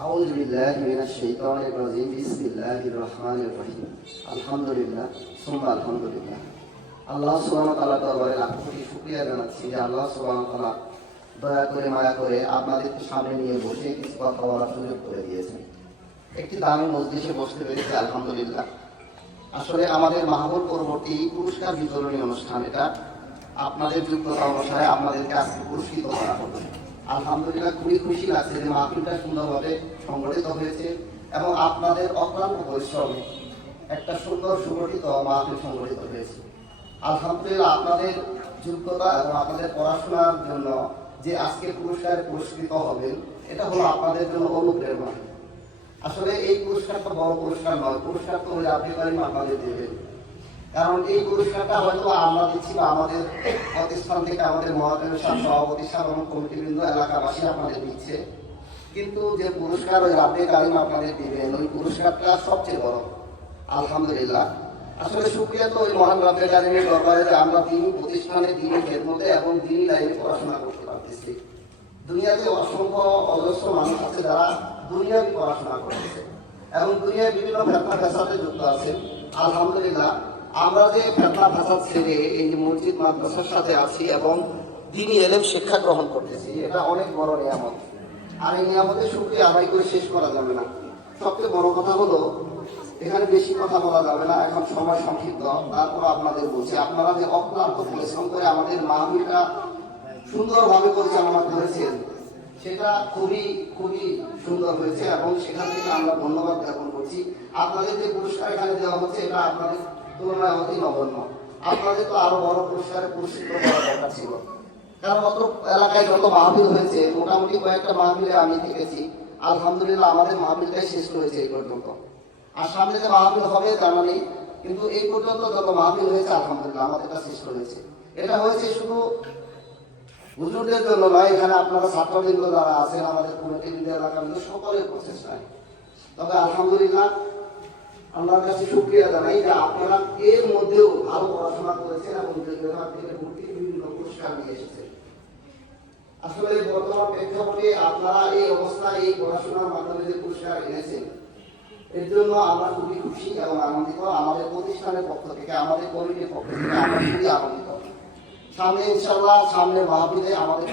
أعوذ بالله من الشيطان الرجيم بسم الله الرحمن الرحيم الحمد لله ثم الحمد لله আল্লাহ সুবহানাহু ওয়া তাআলা দরবারে লাখ কোটি শুকরিয়া জানাচ্ছি যে আল্লাহ সুবহানাহু ওয়া তাআলা দয়া করে মায়া করে আপনাদেরকে সামনে নিয়ে বসে কিছু কথা বলার সুযোগ করে দিয়েছেন। একটি দামি মজলিসে বসতে পেরেছি আলহামদুলিল্লাহ। আসলে আমাদের মাহফিল পরবর্তী পুরস্কার বিতরণী অনুষ্ঠান, এটা আপনাদের যোগ্যতা অনুসারে আপনাদেরকে আজকে পুরস্কৃত করা হবে। আলহামদুলিল্লাহ, খুবই খুশি লাগছে যে মাহফিলটা সুন্দরভাবে সংগঠিত হয়েছে এবং আপনাদের অক্লান্ত পরিশ্রমে একটা সুন্দর সুগঠিত মাহফিল সংগঠিত হয়েছে। আলহামদুলিল্লাহ, আপনাদের যোগ্যতা এবং আপনাদের পড়াশোনার জন্য যে আজকে পুরস্কারে পুরস্কৃত হবেন, এটা হলো আপনাদের জন্য অনুপ্রেরণা। আসলে এই পুরস্কারটা বড় পুরস্কার নয়, পুরস্কার তো ওই রাব্বুল কারীম আপনাদের দেবেন। কারণ এই পুরস্কারটা হয়তো আমরা দিচ্ছি বা আমাদের প্রতিষ্ঠান থেকে আমাদের মহাজনের সভাপতি সাধারণ কমিটিবৃন্দ এলাকাবাসী আপনাদের দিচ্ছে, কিন্তু যে পুরস্কার ওই রাব্বুল কারীম আপনাদের দিবেন, ওই পুরস্কারটা সবচেয়ে বড়। আলহামদুলিল্লাহ, আসলে শুকরিয়া তো ওই মহান রাব্বুল কারীমের দরবারে যে আমরা দিনী প্রতিষ্ঠানে দিনী খেদমতে এবং দিনী লাইনে পড়াশোনা করতে পারতেছি। দুনিয়াতে অসংখ্য অজস্র মানুষ আছে যারা দুনিয়াবি পড়াশোনা করতেছে এবং দুনিয়ায় বিভিন্ন ফেতনা ফ্যাসাদে যুক্ত আছেন। আলহামদুলিল্লাহ, আমরা যে ফেতনা ফ্যাসাদ ছেড়ে এই যে মসজিদ মাদ্রাসার সাথে আছি এবং দ্বীনি ইলম শিক্ষা গ্রহণ করতেছি, এটা অনেক বড় নিয়ামত। আর এই নিয়ামতের শুকরিয়া আদায় করে শেষ করা যাবে না। সবচেয়ে বড় কথা হলো, এখানে বেশি কথা বলা যাবে না, এখন সময় সংক্ষিপ্ত। তারপর আপনাদের বলছি, আপনারা যে অক্লান্ত পরিশ্রম করে আমাদের মাহফিলটা সুন্দরভাবে পরিচালনা করেছেন, সেটা খুবই খুবই সুন্দর হয়েছে এবং সেখান থেকে আমরা ধন্যবাদ জ্ঞাপন করছি। আপনাদের যে পুরস্কার এখানে দেওয়া হচ্ছে, এটা আপনাদের তুলনায় অতি নগণ্য। আপনাদের তো আরো বড় পুরস্কারে পুরস্কৃত করা দরকার ছিল। কারণ অত এলাকায় যত মাহফিল হয়েছে, মোটামুটি কয়েকটা মাহফিলে আমি দেখেছি, আলহামদুলিল্লাহ আমাদের মাহফিলটাই শেষ হয়েছে এই পর্যন্ত। আর সামনে যে মাহফিল হবে জানা নেই, কিন্তু এই পর্যন্ত যত মাহফিল হয়েছে আলহামদুলিল্লাহ আমাদেরটা শেষ হয়েছে। এটা হয়েছে শুধু হুজুরদের জন্য নয়, এখানে আপনারা ছাত্রবৃন্দ যারা আছেন, আমাদের কমিটি এলাকার সকলের প্রচেষ্টায়। তবে আলহামদুলিল্লাহ, আল্লাহর কাছে শুকরিয়া জানাই যে আপনারা এর মধ্যেও ভালো পড়াশোনা করেছেন এবং বিভাগ থেকে বিভিন্ন পুরস্কার নিয়ে এসেছেন। আসলে বর্তমান প্রেক্ষাপটে আপনারা এই অবস্থায় এই পড়াশোনার মাধ্যমে যে পুরস্কার এনেছেন, এর জন্য আমরা খুবই খুশি এবং আনন্দিত। আমাদের প্রতিষ্ঠানের পক্ষ থেকে, আমাদের কমিটির পক্ষ থেকে আমরা খুবই আনন্দিত। সামনে ইনশাআল্লাহ, সামনে মাহফিলে আমাদের